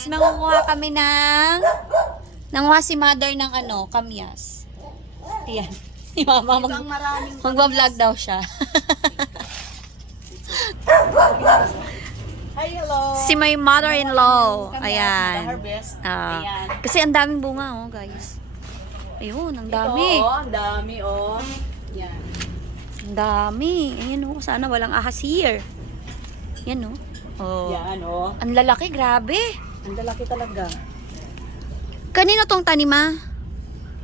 guys, makukuha kami ng nanguha si mother ng ano, kamyas. Ayan. Si mama magbablog daw siya. Hi, hello. Si my mother-in-law. Kami Ayan. harvest. Ah, Ayan. kasi ang daming bunga, oh, guys. Ayun, ang dami. Ito, ang dami, oh. Yan. Ang dami. Ayan, oh. Sana walang ahas here. Yan, oh. Oh. Yan, oh. Ang lalaki, grabe. Ang lalaki talaga. Kanino tong tanim, ah?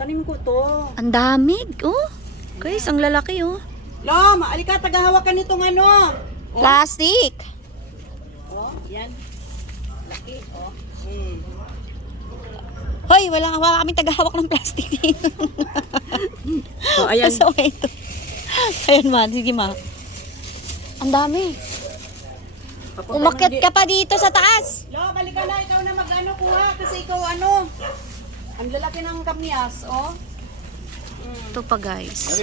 Tanim ko to. Ang dami. Oh. Guys, ang lalaki, oh. Lom, alika, tagahawakan nitong ano. Oh. Plastic. Oh, yan. Laki, oh. Hoy, wala kaming tagahawak ng plastic dito. Oh, ayan. So, ito. Ayan, ma. Sige, ma. Ang dami. Umakyat ka pa dito sa taas. Lom, alika na, ikaw na mag-ano kuha. Kasi ikaw ano. Ang lalaki ng kamyas, oh. Ito pa, guys.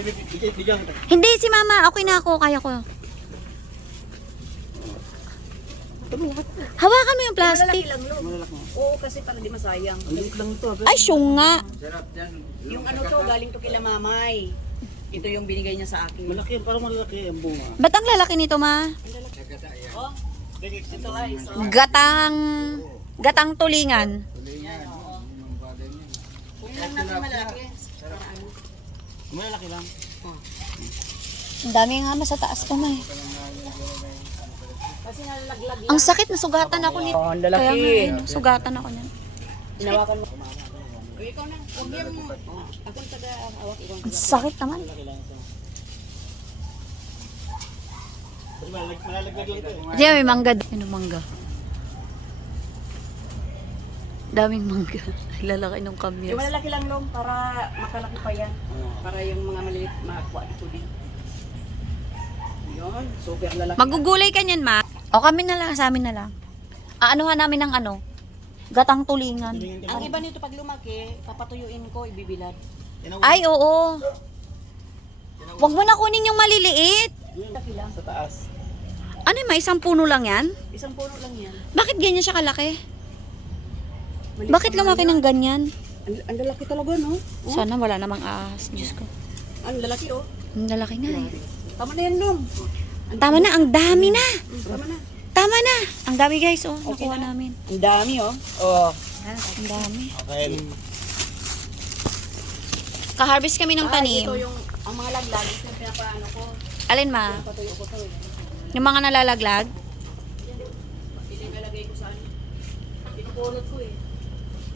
Hindi, si mama. Okay na ako. Kaya ko. Hawakan mo yung plastic. Malalaki lang, Lom. Oo, kasi para di masayang. Ay, syunga. Yung ano to, galing to kila mamay. Ito yung binigay niya sa akin. Malaki, parang malaki ang bunga. Ba't ang lalaki nito, ma? Oh, ito guys, oh. Gatang tulingan. Kung lang natin malaki. Para ano. Malaki lang. Ang dami nga ma sa taas pa, ma. Kasi nalalaglag yan. Ang sakit, nasugatan ako nito. Oh, ang lalaki. Kaya nga, eh, sugatan ako niyan. Hinawakan mo. O, ikaw na. Huwag yan mo. Ako ang taga-awak. Ikaw ang Ang sakit naman. Malalaglag lang ito. Diyan, may mangga. Ano mangga? Daming mangga. Ay, lalaki ng Yung kamyas. malalaki lang, Lom, para makalaki pa yan. Para yung mga maliit makakuha dito din. Yun, super lalaki. Magugulay ka niyan, ma. O kami na lang, sa amin na lang. Aanuhan namin ng ano? Gatang tulingan. Ang iba nito pag lumaki, papatuyuin ko, ibibilad. Ay, oo. Huwag mo na kunin yung maliliit. Laki lang. Sa taas. Ano yung may isang puno lang yan? Isang puno lang yan. Bakit ganyan siya kalaki? Maliit Bakit pa lumaki naman ng ganyan? yan. Ang lalaki talaga, no? Oh, Sana wala namang ahas. Diyos ko. ang lalaki, oh. Ang lalaki nga eh. Tama na yan, Lom. Tama na, ang dami na. Tama na. Tama na. Ang dami guys, oh. Okay Nakuha na. namin. Ang dami, oh. Oh. Ang dami. Okay. Ka-harvest kami ng Ito tanim. yung, ang mga laglag, ito yung pinapaano ko. Alin ma? Patuyo ko to, eh. Yung mga nalalaglag? Ilalagay ko sa ano. Pinupulot ko, eh.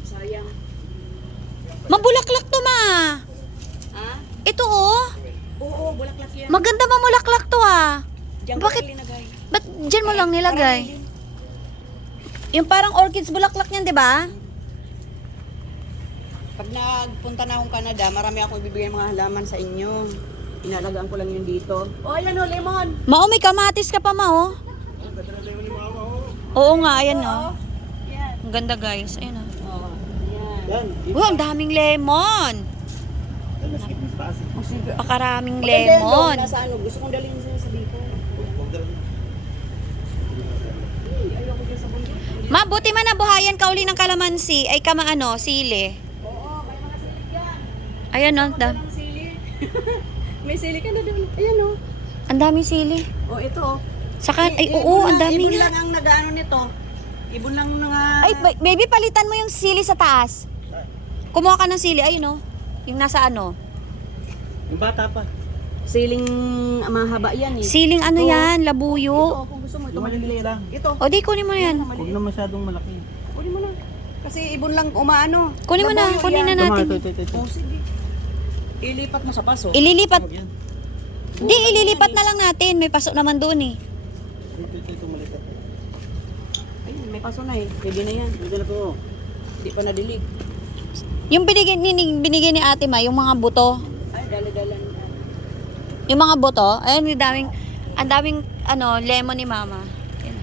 Sayang. Mabulaklak to ma. Ha? Ito oh. Oo, bulaklak yan. Maganda mamulaklak to ah. Diyan Bakit? ko linagay. Ba't dyan mo lang nilagay? Yung parang orchids bulaklak niyan, di ba? Pag nagpunta na akong Canada, marami akong ibibigay mga halaman sa inyo. Inalagaan ko lang yun dito. Oh, ayan o, lemon. Mao, may kamatis ka pa ma oh. Oo nga, ayan oh. Yan. Ang ganda guys. Ayan oh. Oh, yan. Yan. Wow, ang daming lemon. Yan, naskip ng taas. Pakaraming Maganda yan, Lom. lemon. Nasa ano, gusto kong dalhin sa dito. Huwag dala na. Ayoko dyan sa bundok. Ma, buti man nabuhayan ka uli ng kalamansi. Ay kama ano, sili. Oo, may mga sili dyan. Ayan oh. Ang sili. May sili ka na doon. Ayan o. Ang daming sili. Oh, ito o. Saka, ay oo, ang dami Ibon nga. lang ang nag-ano nito. Ibon lang nga. Ay, baby, palitan mo yung sili sa taas. Kumuha ka ng sili, ayun oh. Yung nasa ano. Yung bata pa. Siling mahaba yan eh. Siling ano Ito. yan, Ito, labuyo. kung gusto mo, ito Yung maliliit lang. Ito. O di, kunin mo na yan. Huwag na masyadong malaki. Kunin mo na. Kasi ibon lang umaano. Kunin mo na, Labuyo kunin na yan. natin. Ito. Oh, sige. Ilipat mo sa paso. Ililipat. Huwag yan. Di, ililipat na lang natin. May pasok naman doon eh. Ito, maliit. Ayun, may paso na eh. Pwede na yan. Pwede na to. Hindi pa nadilig. Yung binigay ni ate ma, yung mga buto. Ay, dala-dala na. Yung mga buto, ayun, ang daming ano, lemon ni mama. Yan.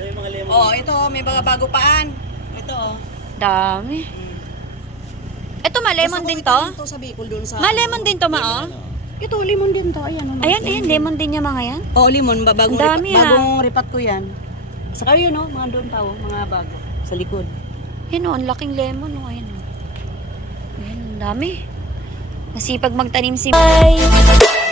Yan yung mga lemon. Oh, ito may mga bago paan. Ito oh. Dami. Ito ma, lemon din to? Ito sa Bicol doon sa. Ma, lemon din to ma oh. Ito lemon din to. Ayan oh. Ayan, lemon din niya mga yan. Oh, lemon bagong Ang dami, bagong ripat ko 'yan. Saka yun oh, mga doon tao, mga bago. sa likod. Yan o, ang laking lemon o. Ayan o. Ayan, ang dami. Masipag magtanim si... Bye!